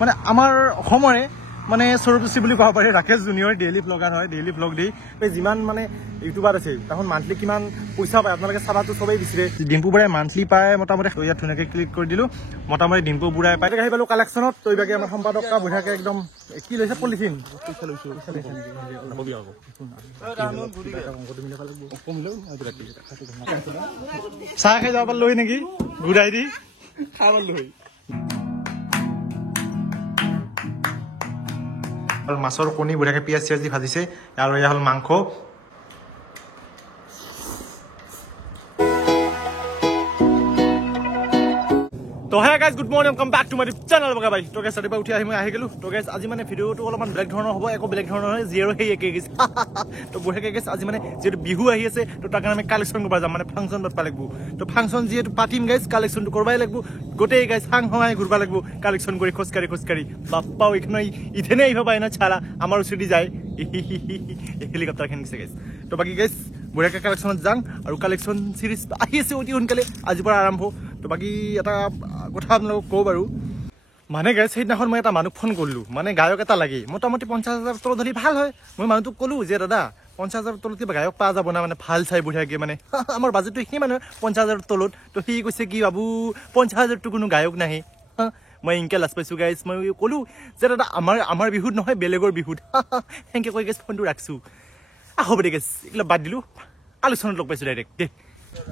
মানে আমাৰ অসমৰে মানে সৌৰভচি বুলি ক'ব পাৰি ৰাকেশ জুনিয়ৰ ডেইলি ব্লগাৰ হয় ডেইলি ব্লগ দি যিমান মানে ইউটিউবাৰ আছে তাহোন মান্থলি কিমান পইচা পায় আপোনালোকে চাবাতো সবেই বিচাৰে ডিম্পু বুঢ়াই মান্থলি পায় মোটামুটি ইয়াত ধুনীয়াকৈ ক্লিক কৰি দিলোঁ মোটামুটি ডিম্পু বুঢ়াই পাই আহি পালোঁ কালেকশ্যনত তো এইবাগে আমাৰ সম্পাদক বঢ়িয়াকৈ একদম কি লৈছে পলিথিন চাহ খাই যাব লৈ নেকি ঘূৰাই দি খাব লৈ মাছৰ কণী বঢ়িয়াকৈ পিঁয়াজ চিয়াজ দি ভাজিছে আৰু এয়া হ'ল মাংস তো hey guys good morning come back to my channel বগা ভাই তো গাইজ ৰাতিপুৱা উঠি মই আহি গ'লো তো গাইজ আজি মানে ভিডিঅ'টো অলপমান বেলেগ ধৰণৰ হ'ব একো বেলেগ ধৰণৰ হয় জিৰ' সেই একে গেছে তো বঢ়িয়াকৈ গেছে আজি মানে যিহেতু বিহু আহি আছে তো তাৰ কাৰণে আমি কালেকশ্যন কৰিব যাম মানে ফাংচন পাতিব লাগিব তো ফাংচন যিহেতু পাতিম গাইজ কালেকশ্যনটো কৰিবই লাগিব গোটেই গাইজ হাং হাঙাই ঘূৰিব লাগিব কালেকশ্যন কৰি খোজকাঢ়ি বাপ্পাও এইখিনি ইথেনে আহিব পাৰে না চালা আমাৰ ওচৰেদি যায় হেলিকপ্টাৰখন দিছে গাইজ তো বাকী গাইজ বঢ়িয়াকৈ কালেকশ্যনত যাম আৰু কালেকশ্যন চিৰিজ আহি আছে অতি সোনকালে আজিৰ পৰা আৰম্ভ তো বাকী এটা কথা আপোনালোকক কওঁ বাৰু মানে গাইজ সেইদিনাখন মই এটা মানুহক ফোন কৰিলোঁ মানে গায়ক এটা লাগে মোটামুটি 50,000 তলত ধৰি ভাল হয় মই মানুহটোক ক'লোঁ যে দাদা 50,000 তলত কিবা গায়ক পোৱা যাব না মানে ভাল চাই বঢ়িয়াকৈ মানে আমাৰ বাজেটটো সেইখিনি মানে 50,000 তলত তো সি কৈছে কি বাবু 50,000টো কোনো গায়ক নাহে মই ইনকে লাজ পাইছোঁ গাইজ মই ক'লোঁ যে দাদা আমাৰ বিহুত নহয় বেলেগৰ বিহুত সেনেকৈ কৈ গাইজ ফোনটো ৰাখিছোঁ হ'ব দে গাইজ এইগিলা বাদ দিলোঁ কালেকশ্যনত লগ পাইছোঁ ডাইৰেক্ট দেই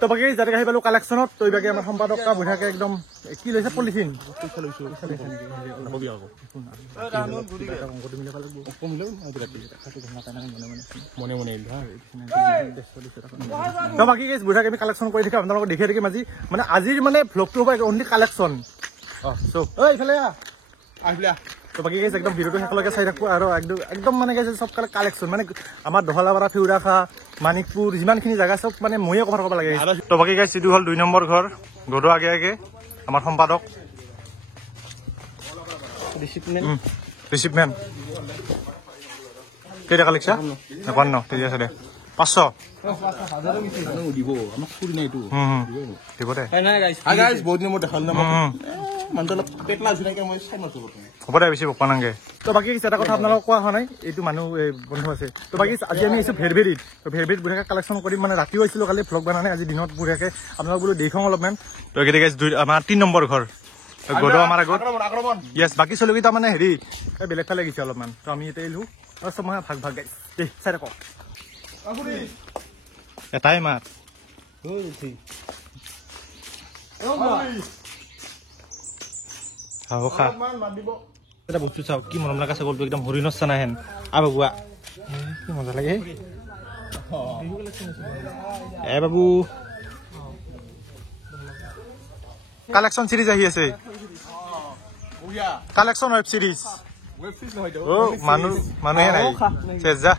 তো বাকী যাতে আহি পালোঁ কালেকশ্যনত তো এইবাগে আমাৰ সম্পাদক বঢ়িয়াকৈ একদম কি লৈছে পলিথিন তো বাকী বঢ়িয়াকৈ আমি কালেকশ্যন কৰি থাকি আপোনালোকক দেখি থাকিম আজি মানে আজিৰ মানে ভ্লগটো হ'ব অনলি কালেকশ্যন এইফালে আহিলা তো বাকী গাইজ একদম ভিডিঅ'টো শেষলৈকে চাই থাকোঁ আৰু একদম মানে গাইজ চব কালেকশ্যন মানে আমাৰ দহলাপাৰা ফিউৰাখা মানিকপুৰ যিমানখিনি জেগা চব মানে ময়ে কভাৰ কৰিব লাগে তো বাকী গাইজ এইটো হ'ল 2 নম্বৰ ঘৰ ঘৰটো আগে আমাৰ সম্পাদক ৰিচিপমেণ্ট কেইটা কালেকশ্যন নাপান্ন ঠিক আছে দে 500 দিব আমাক ফুৰি নাই এইটো দিব দে বহুত দিনৰ মূৰত দেখালোঁ না হ'ব দে বেছি বকা নাংগে তো বাকী এটা কথা আপোনালোকক কোৱা হোৱা নাই এইটো মানুহ বন্ধু আছে তো বাকী আজি আমি আহিছোঁ ভেৰভেৰিত তো ভেৰভেৰিত বঢ়িয়াকৈ কালেকশ্যন কৰিম মানে ৰাতিও আহিছিলোঁ কালি ভ্লগ বনা নাই আজি দিনত বঢ়িয়াকৈ আপোনালোক বোলো দেখুৱাওঁ অলপমান তো এইকেইটা গাইজ আমাৰ 3 নম্বৰ ঘৰ গৰু আমাৰ আগত য়েছ বাকী চলিকেইটা মানে হেৰি বেলেগ ফালে গৈছে অলপমান তো আমি এতিয়া আহিলোঁ আৰু চব মানে ভাগ গাইজ দেই চাই থাকক এটাই মাত এটা বস্তু চাওক কি মৰম লগা ছাগলটো একদম হৰিণৰ চানা হেন বাবুৱা কি মজা লাগে বাবু কালেকশ্যন চিৰিজ আহি আছে কালেকশ্যন ৱেব চিৰিজ মানুহে নাই চেজা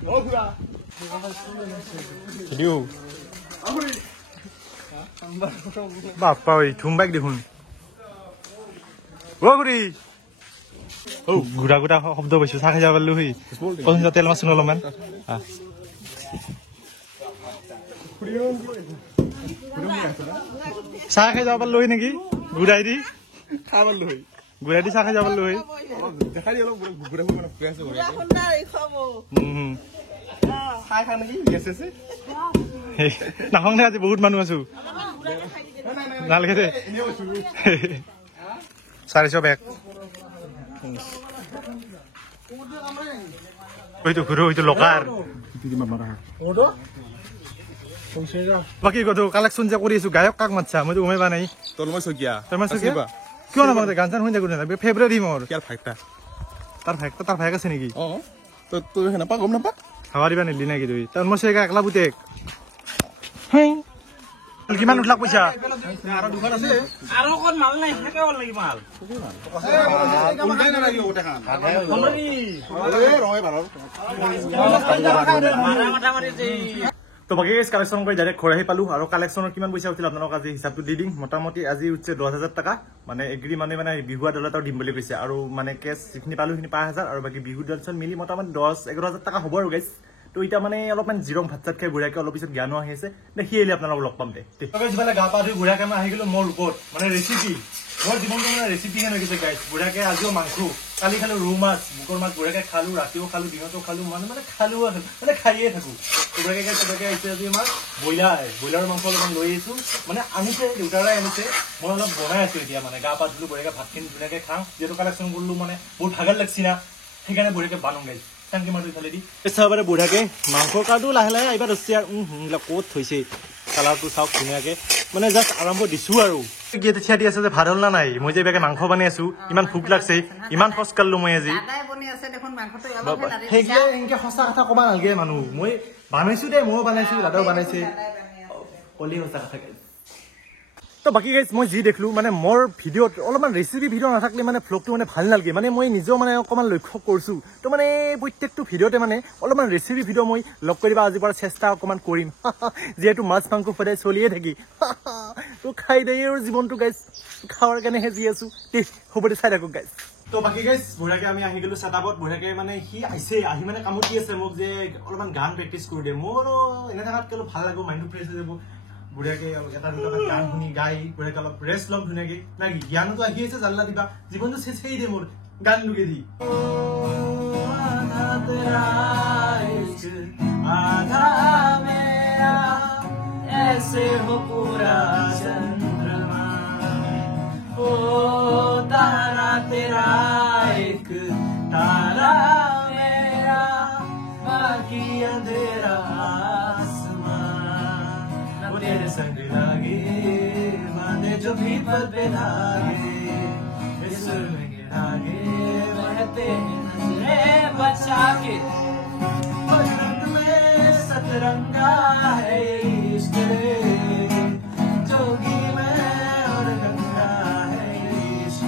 বাপ্পা ঐ থুমবাইক দেখোন ঘূৰি ঘূৰা শব্দ পাইছোঁ চাহ খাই যাব পাৰিলোঁ সি তেল মাছ অলপমান চাহ খাই যাব পাৰিলোঁ নেকি ঘূৰাই দি চাহ খাই যাব পাৰিলোঁ নাখাওঁ দে আজি বহুত মানুহ আছো নালাগে দে 400 বেগ ওইটো ঘুৰো ওইটো লকাৰ বাকী কতো কালেকশ্যন যে কৰি আছো গায়ক কাক মাতছা মইতো গমেই পোৱা নাই তলময় চকীয়া কিয় নাপাওঁ গান চান শুনি থাকো ফেব্ৰুৱাৰী মোৰ তাৰ ভাইক আছে নেকি তই নাপা গম নাপা হাৱা দিবা নিদিলি নেকি তুই তলময় চকীয়া একলা পুতেক কিমান উঠলাক পইচা তো বাকী কালেকশ্যন কৰি ডাইৰেক্ট ঘৰ আহি পালোঁ আৰু কালেকশ্যনৰ কিমান পইচা উঠিল আপোনালোক আজি হিচাপটো দি দিম মোটামুটি আজি উঠছে 10,000 টকা মানে এগ্ৰী মানে বিহুৱা দলতাও দিম বুলি কৈছে আৰু মানে কেছ যিখিনি পালোঁ সেইখিনি 5,000 আৰু বাকী বিহু দলচন মিলি মোটামুটি 10-11,000 টকা হ'ব আৰু গাইজ তো এতিয়া মানে অলপমান জিৰং ভাত চাত খাই বঢ়িয়াকে অলপ পিছত জ্ঞানো আহি আছে সি আহিলে আপোনালোকক লগ পাম দে যিফালে গা পা ধুই বঢ়িয়াকে মই আহি গলো মোৰ ওপৰত মানে ৰেচিপি মোৰ জীৱনটো মানে ৰেচিপি হেন হৈ গৈছে গাইছ বঢ়িয়াকে আজিও মাংস কালি খালো ৰৌ মাছ বুকৰ মাছ বঢ়িয়াকে খালো ৰাতিও খালো দিনতো খালো মানে খালো মানে খাইয়ে থাকো বঢ়িয়াকে আহিছে আজি আমাৰ ব্ৰইলাৰৰ মাংস অলপমান লৈ আহিছো মানে আনিছে দেউতাৰাই আনিছে মই অলপ বনাই আছো এতিয়া মানে গা পা ধুলো বঢ়িয়াকে ভাতখিনি ধুনীয়াকে খাওঁ যিহেতু কালেকশ্যন কৰিলো মানে বহুত ভাগৰ লাগছি না সেইকাৰণে বঢ়িয়াকে বানো গাইছ টাংকি মাৰি ইফালে দি চাবাৰে বঢ়িয়াকে মাংসৰ কাৰ্ডো লাহে লাহে আহিবা ৰচি আৰু এইবিলাক ক'ত থৈছে কালাৰটো চাওক ধুনীয়াকে মানে জাষ্ট আৰম্ভ দিছো আৰু গিয়েতে থিয়া দি আছে যে ভাত হ'ল না নাই মই যে বেগে মাংস বনাই আছো ইমান ভোক লাগছে ইমান খোজ কাঢ়লো মই আজি সেইগিলা এনেকে সঁচা কথা ক'বা নালাগে মানুহ মই বানাইছো দে ময়ো বানাইছো দাদাও বানাইছে কলি সঁচা কথা তো বাকী গাইজ মই যি দেখিলো মানে মোৰ ভিডিঅ'ত অলপমান ৰেচিপি ভিডিঅ' নাথাকিলে মানে ভ্লগটো মানে ভাল নালাগে মানে মই নিজেও মানে অকণমান লক্ষ্য কৰিছো তো মানে প্ৰত্যেকটো ভিডিঅ'তে মানে অলপমান ৰেচিপি ভিডিঅ' মই লগ কৰিবা আজিৰ পৰা চেষ্টা অকণমান কৰিম যিহেতু মাছ মাংস সদায় চলিয়ে থাকি তো খাই দেই আৰু জীৱনটো গাইজ খাৱাৰ কাৰণেহে যি আছো দেই হ'ব দে চাই থাকক গাইজ তো বাকী গাইজ বঢ়িয়াকে আমি আহি গলো চেটআপত বঢ়িয়াকে মানে সি আহিছে আহি মানে কামত দি আছে মোক যে অলপমান গান প্ৰেক্টিচ কৰি দে মোৰো এনে থকাতকৈ অলপ ভাল লাগিব মাইণ্ডটো ফ্ৰেছ হৈ যাব বঢ়িয়াকে এটা দুটা গান শুনি গাই বঢ়িয়াকে অলপ ৰেষ্ট ল'ম ধুনীয়াকে নাকি জ্ঞানতো আহি আছে জাল্লা দিবা জীৱনটো চেচেই দে মোৰ গান লুকে দি আধা মেৰা ऐसे हो पूरा चंद्रमा ओ तारा तेरा एक तारा मेरा बाकी अंधेरा तेरे संग लागे बांधे जो भी पल पे धागे सुर में गिरागे बहते नजरें बचा के रंग में सतरंगा है इश्क जोगी में और गंगा है इश्क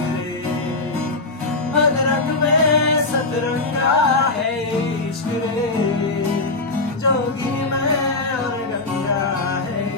रंग में सतरंगा है इश्क जोगी में और गंगा है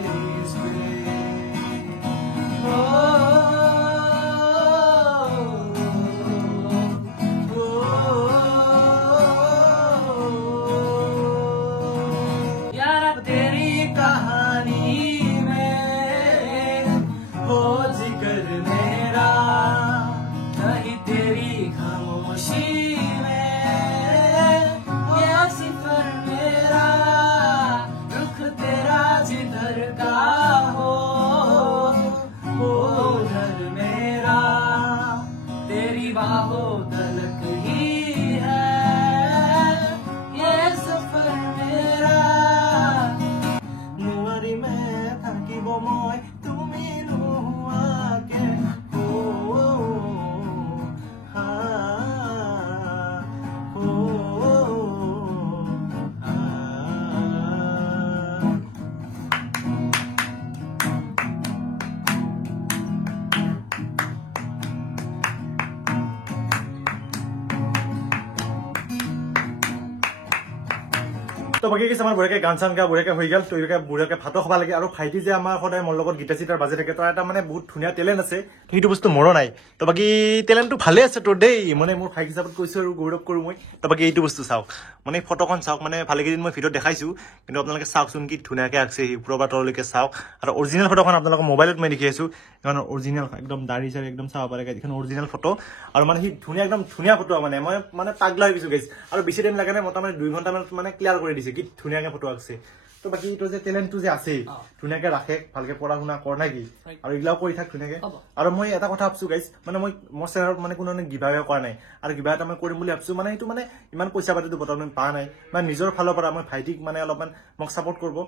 তো বাকী কিছু আমাৰ বঢ়িয়াকে গান চান গা বঢ়িয়াকে হৈ গ'ল তো বঢ়িয়াকে ভাতো খাব লাগে আৰু ভাইটি যে আমাৰ সদায় মোৰ লগত গীটাৰ চিটাৰ বাজি থাকে তাৰ এটা মানে বহুত ধুনীয়া টেলেণ্ট আছে সেইটো বস্তু মোৰো নাই তো বাকী টেলেণ্টটো ভালে আছে তোৰ দেই মানে মোৰ ভাইটি হিচাপত কৈছো আৰু গৌৰৱ কৰোঁ মই তো বাকী এইটো বস্তু চাওক মানে ফটোখন চাওক মানে ভালেকেইদিন মই ভিডিঅ'ত দেখাইছো কিন্তু আপোনালোকে চাওকচোন কি ধুনীয়াকৈ আঁকছে সি ওপৰৰ পৰা তললৈকে চাওক আৰু অৰিজিনেল ফটোখন আপোনালোকক মোবাইলত মই দেখি আছো এখন অৰিজিনেল একদম দাড়ি চাৰি একদম চাব পাৰে এইখন অৰিজিনেল ফটো আৰু মানে সি ধুনীয়া একদম ধুনীয়া ফটো মানে মই মানে পাগলা হৈ গৈছো গাইছ আৰু বেছি টাইম লাগে নাই মোটামুটি 2 ঘণ্টামান মানে ক্লিয়াৰ কৰি দিছে কি ধুনীয়াকৈ ফটো আঁকছে তো বাকী এইটো যে টেলেণ্টটো যে আছে ধুনীয়াকৈ ৰাখে ভালকৈ পঢ়া শুনা কৰ নাকি আৰু এইগিলাও কৰি থাক ধুনীয়াকৈ আৰু মই এটা কথা ভাবছো গাইছ মানে মই মোৰ চেনেলত মানে কোনো গিভ আৱে কৰা নাই আৰু কিবা এটা মই কৰিম বুলি ভাবছো মানে সেইটো মানে ইমান পইচা পাতিটো বৰ্তমান পোৱা নাই মানে নিজৰ ফালৰ পৰা মই ভাইটিক মানে অলপমান মোক ছাপোৰ্ট কৰিব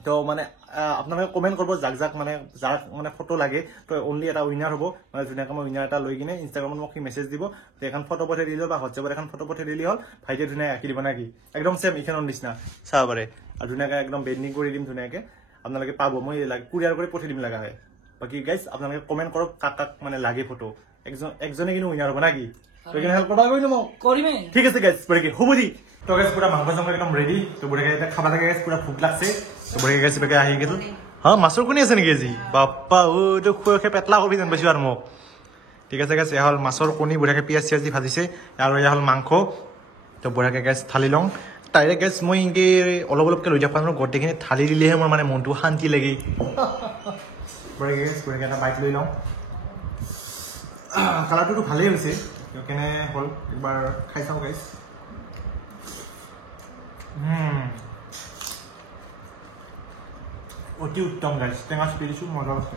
তো মানে আপোনালোকে কমেণ্ট কৰিব যাক মানে যাক মানে ফটো লাগে তো অনলি এটা উইনাৰ হ'ব মানে ধুনীয়াকৈ মই উইনাৰ এটা লৈ কিনে ইনষ্টাগ্ৰামত মোক সি মেছেজ দিব তো এখন ফটো পঠাই দিলে বা হোৱাটছএপত এখন ফটো পঠাই দিলে হ'ল ভাইটিয়ে ধুনীয়াকৈ আঁকি দিব নাকি একদম ছেম এইখনৰ নিচিনা চাব পাৰে আৰু ধুনীয়াকৈ একদম বেণ্ডিং কৰি দিম ধুনীয়াকৈ আপোনালোকে পাব মই কুৰিয়াৰ কৰি পঠাই দিম লগা হয় বাকী গাইজ আপোনালোকে কমেণ্ট কৰক কাক কাক মানে লাগে ফটো একজনে কিন্তু উইনাৰ হ'ব নাকি তো এইখিনি হেল্প কৰা কৰিলো মই কৰিমে ঠিক আছে গাইজ বঢ়িয়াকৈ হ'ব দি তো গাইজ পুৰা মাংস চাংস একদম ৰেডি তো বঢ়িয়াকৈ এতিয়া খাব লাগে গাইজ পুৰা ভোক লাগছে তো বঢ়িয়াকৈ গাইজ বেগে আহি গেলো হা মাছৰ কণী আছে নেকি আজি বাপ্পা তো খুৱাই পেটলা কবি যেন পাইছো আৰু মোক ঠিক আছে গাইজ এয়া হ'ল মাছৰ কণী বঢ়িয়াকৈ পিঁয়াজ চিয়াজ দি ভাজিছে আৰু এয়া হ'ল মাংস তো বঢ়িয়াকৈ গাইজ থালি লওঁ ডাইৰেক্ট গেছ মই এনেকৈ অলপ অলপকৈ লৈ যাব পাৰোঁ গোটেইখিনি ঢালি দিলেহে মোৰ মানে মনটো শান্তি লাগি গেছ গতিকে এটা বাইক লৈ লওঁ কালাৰটোতো ভালেই হৈছে কেনে হ'ল একবাৰ খাই চাওঁ গাইছ অতি উত্তম গাইছ টেঙা চুটি দিছোঁ মজা আছে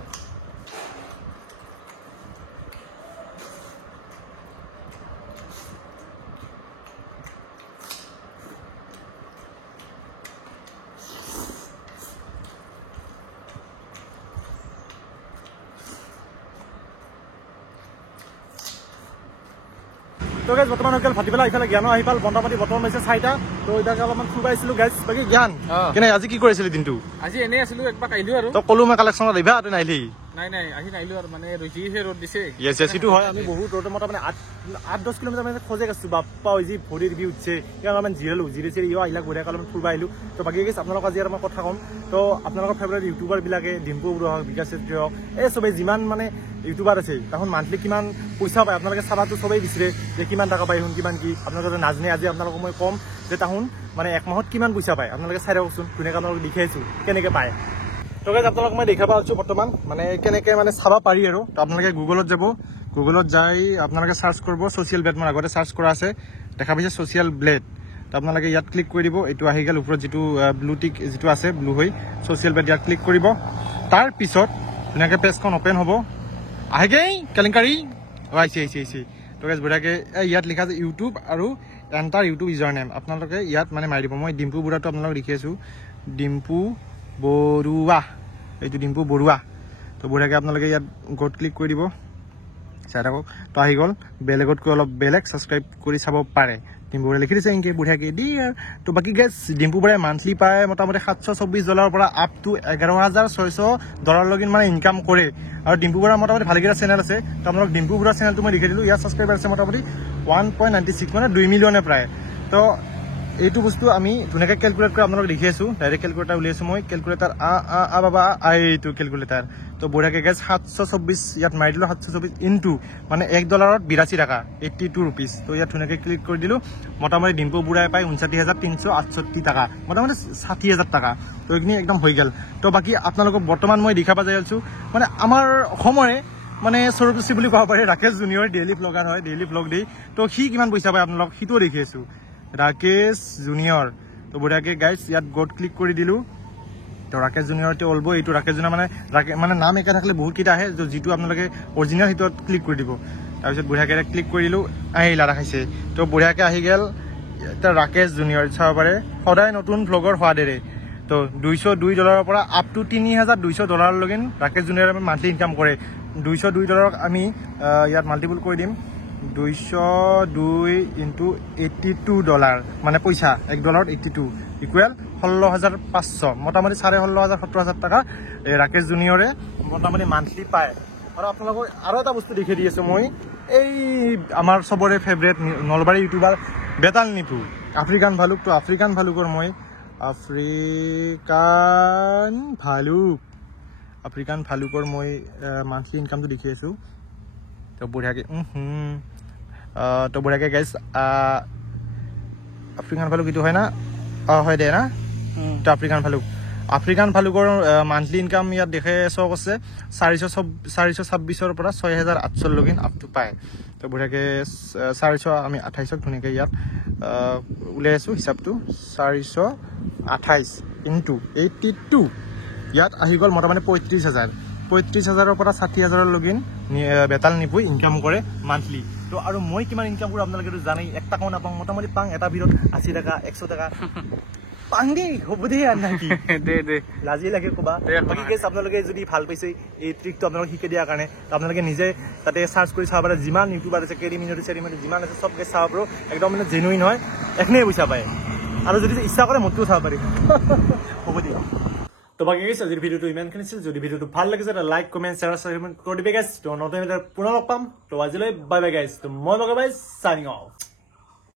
তো গাইজ বৰ্তমান হৈ গ'ল ভাটি পেলাই ইফালে জ্ঞানো আহি পাল বন্ধা পাতি বৰ্তমান হৈছে 4টা তো এতিয়া অলপমান ফুৰিবাইছিলোঁ গাইজ বাকী জ্ঞান কেনে আজি কি কৰিছিলি দিনটো আজি এনেই আছিলোঁ একবাৰ আহিলোঁ আৰু তো ক'লো মই কালেকশ্যনত আহিবা তই নাহিলি নাই আজি নাহিলোঁ আৰু মানে যিহে ৰ'দ দিছে য়েছ সেইটো হয় আমি বহুত ৰ'দৰ মতে মানে 8-10 কিলোমিটাৰ মানে খোজে গৈছোঁ বাপ্পা হৈ যি ভৰিৰ বিষ উঠছে ইয়াক অলপমান জিৰালোঁ জিৰি ইও আহিলাক বঢ়িয়াকৈ অলপমান ফুৰিব আহিলোঁ তো বাকী গেছ আপোনালোকক আজি আৰু মই কথা ক'ম তো আপোনালোকৰ ফেভৰেট ইউটিউবাৰবিলাকে ডিম্পু বৰুৱা হওক বিকাশ চেত্ৰী হওক এই চবেই যিমান মানে ইউটিউবাৰ আছে তাহোন মান্থলি কিমান পইচা পায় আপোনালোকে চাবাতো চবেই বিচাৰে যে কিমান টকা পায় শুন কিমান কি আপোনালোকে নাজানে আজি আপোনালোকক মই ক'ম যে তাহোন মানে এক মাহত কিমান পইচা পায় আপোনালোকে চাই ৰাখকচোন ধুনীয়াকৈ আপোনালোকে দেখাইছোঁ কেনেকৈ পায় তো গাইজ আপোনালোকক মই দেখা পাইছোঁ বৰ্তমান মানে কেনেকৈ মানে চাব পাৰি আৰু তো আপোনালোকে গুগলত যাব গুগলত যাই আপোনালোকে চাৰ্চ কৰিব ছ'চিয়েল ব্লেড মোৰ আগতে চাৰ্চ কৰা আছে দেখা পাইছে ছ'চিয়েল ব্লেড তো আপোনালোকে ইয়াত ক্লিক কৰি দিব এইটো আহি গ'ল ওপৰত যিটো ব্লু টিক যিটো আছে ব্লু হৈ ছ'চিয়েল ব্লেড ইয়াত ক্লিক কৰিব তাৰপিছত ধুনীয়াকৈ পেজখন অ'পেন হ'ব আহেগৈ কেলেংকাৰী আহিছে তো গাইজ বঢ়িয়াকৈ ইয়াত লিখা আছে ইউটিউব আৰু এণ্টাৰ ইউটিউব ইউজাৰ নেম আপোনালোকে ইয়াত মানে মাৰি দিব মই ডিম্পু বৰুৱাটো আপোনালোকক লিখি আছোঁ ডিম্পু বৰুৱা এইটো ডিম্পু বৰুৱা তো বঢ়িয়াকৈ আপোনালোকে ইয়াত গ'ত ক্লিক কৰি দিব চাই থাকক তো আহি গ'ল বেলেগতকৈ অলপ বেলেগ ছাবস্ক্ৰাইব কৰি চাব পাৰে ডিম্পু বৰুৱাই লিখি দিছে এনেকৈ বঢ়িয়াকৈ দি আৰু তো বাকী গেছ ডিম্পু বৰুৱাই মান্থলি পায় মোটামুটি $724 পৰা আপ টু $11,600 মানে ইনকাম কৰে আৰু ডিম্পু বৰুৱাৰ মোটামুটি ভালেকেইটা চেনেল আছে তো আপোনালোক ডিম্পু বৰুৱাৰ চেনেলটো মই লিখি দিলোঁ ইয়াৰ ছাবস্ক্ৰাইবাৰ আছে মোটামুটি 1.96 মানে 2 মিলিয়নে প্ৰায় তো এইটো বস্তু আমি ধুনীয়াকৈ কেলকুলেট কৰি আপোনালোক দেখি আছোঁ ডাইৰেক্ট কেলকুলেটাৰ উলিয়াইছোঁ মই কেলকুলেটাৰ বাবা এইটো কেলকুলেটাৰ তো বঢ়িয়াকৈ গেছ 724 ইয়াত মাৰি দিলোঁ 724 ইনটু মানে $1 82 টকা 82 ৰুপিজ তো ইয়াত ধুনীয়াকৈ ক্লিক কৰি দিলোঁ মোটামুটি ডিম্পু বৰুৱাই পায় 59,368 টকা মোটামুটি 60,000 টকা তো এইখিনি একদম হৈ গ'ল তো বাকী আপোনালোকক বৰ্তমান মই দেখা পাই আছোঁ মানে আমাৰ অসমৰে মানে সৌৰভচি বুলি ক'ব পাৰি ৰাকেশ জুনিয়ৰ ডেইলি ব্লগাৰ হয় ডেইলি ব্লগ দিয়ে তো সি কিমান পইচা পায় আপোনালোক সিটোও দেখি আছোঁ ৰাকেশ জুনিয়ৰ তো বঢ়িয়াকৈ গাইজ ইয়াত গ'ত ক্লিক কৰি দিলোঁ তো ৰাকেশ জুনিয়ৰতে ওলব এইটো ৰাকেশ জুনিয়ৰ মানে নাম একে থাকিলে বহুতকেইটা আহে যিটো আপোনালোকে অৰিজিনেল সেইটোত ক্লিক কৰি দিব তাৰপিছত বঢ়িয়াকৈ ক্লিক কৰি দিলোঁ আহিলা ৰাখাইছে তো বঢ়িয়াকৈ আহি গ'ল এতিয়া ৰাকেশ জুনিয়ৰ চাব পাৰে সদায় নতুন ব্লগৰ হোৱা দেৰে তো $202 পৰা আপ টু $3,200 ৰাকেশ জুনিয়ৰে মান্থলি ইনকাম কৰে $202 আমি ইয়াত মাল্টিপুল কৰি দিম 202 ইনটু $82 মানে পইচা $1 82 ইকুৱেল 16,500 মোটামুটি 16,500-17,000 টকা ৰাকেশ জুনিয়ৰে মোটামুটি মান্থলি পায় আৰু আপোনালোকক আৰু এটা বস্তু দেখি দি আছোঁ মই এই আমাৰ চবৰে ফেভৰেট নলবাৰী ইউটিউবাৰ বেতাল নিপু আফ্ৰিকান ভালুক তো আফ্ৰিকান ভালুকৰ মই আফ্ৰিকান ভালুকৰ মই মান্থলি ইনকামটো দেখি আছোঁ তো বঢ়িয়াকৈ গাইজ আফ্ৰিকান ভালুক এইটো হয় না হয় দে না তো আফ্ৰিকান ভালুকৰ মান্থলি ইনকাম ইয়াত দেখে চক আছে 426 পৰা 6,800 আপ টু পায় তো বঢ়িয়াকৈ 400 আমি 28 ধুনীয়াকৈ ইয়াত উলিয়াই আছোঁ হিচাপটো 428 ইনটু 82 ইয়াত আহি গ'ল মোটামুটি 35,000 পৰা 60,000 বেতাল নিপুই ইনকাম কৰে মান্থলি তো আৰু মই কিমান ইনকাম কৰোঁ আপোনালোকেতো জানেই 1 টকাও নাপাওঁ মোটামুটি পাং এটা ভিডিঅ'ত 80 টকা 100 টকা পাং দেই হ'ব দেই আৰু নাকি দে লাজি লাগে ক'বা বাকী গেছ আপোনালোকে যদি ভাল পাইছে এই ট্ৰিকটো আপোনালোকে শিকাই দিয়াৰ কাৰণে আপোনালোকে নিজে তাতে চাৰ্চ কৰি চাব পাৰে যিমান ইউটিউবাৰ আছে কেৰিমিনটি যিমান আছে চব গেছ চাব পাৰোঁ একদম মানে জেনুইন হয় এখনেই পইচা পায় আৰু যদি ইচ্ছা কৰে মোৰটোও চাব পাৰি হ'ব দিয়ক তো বাকি গেছ আজিৰ ভিডিঅ'টো ইমানখিনি আছিল যদি ভিডিঅ'টো ভাল লাগিছে এটা লাইক কমেণ্ট শ্বেয়াৰ কৰি দিবি গেছ তো নতুন পুনৰ লগ পাম তো আজিলৈ বাই বাই গাইছ তো মই লগাই বাই চাইনিং অফ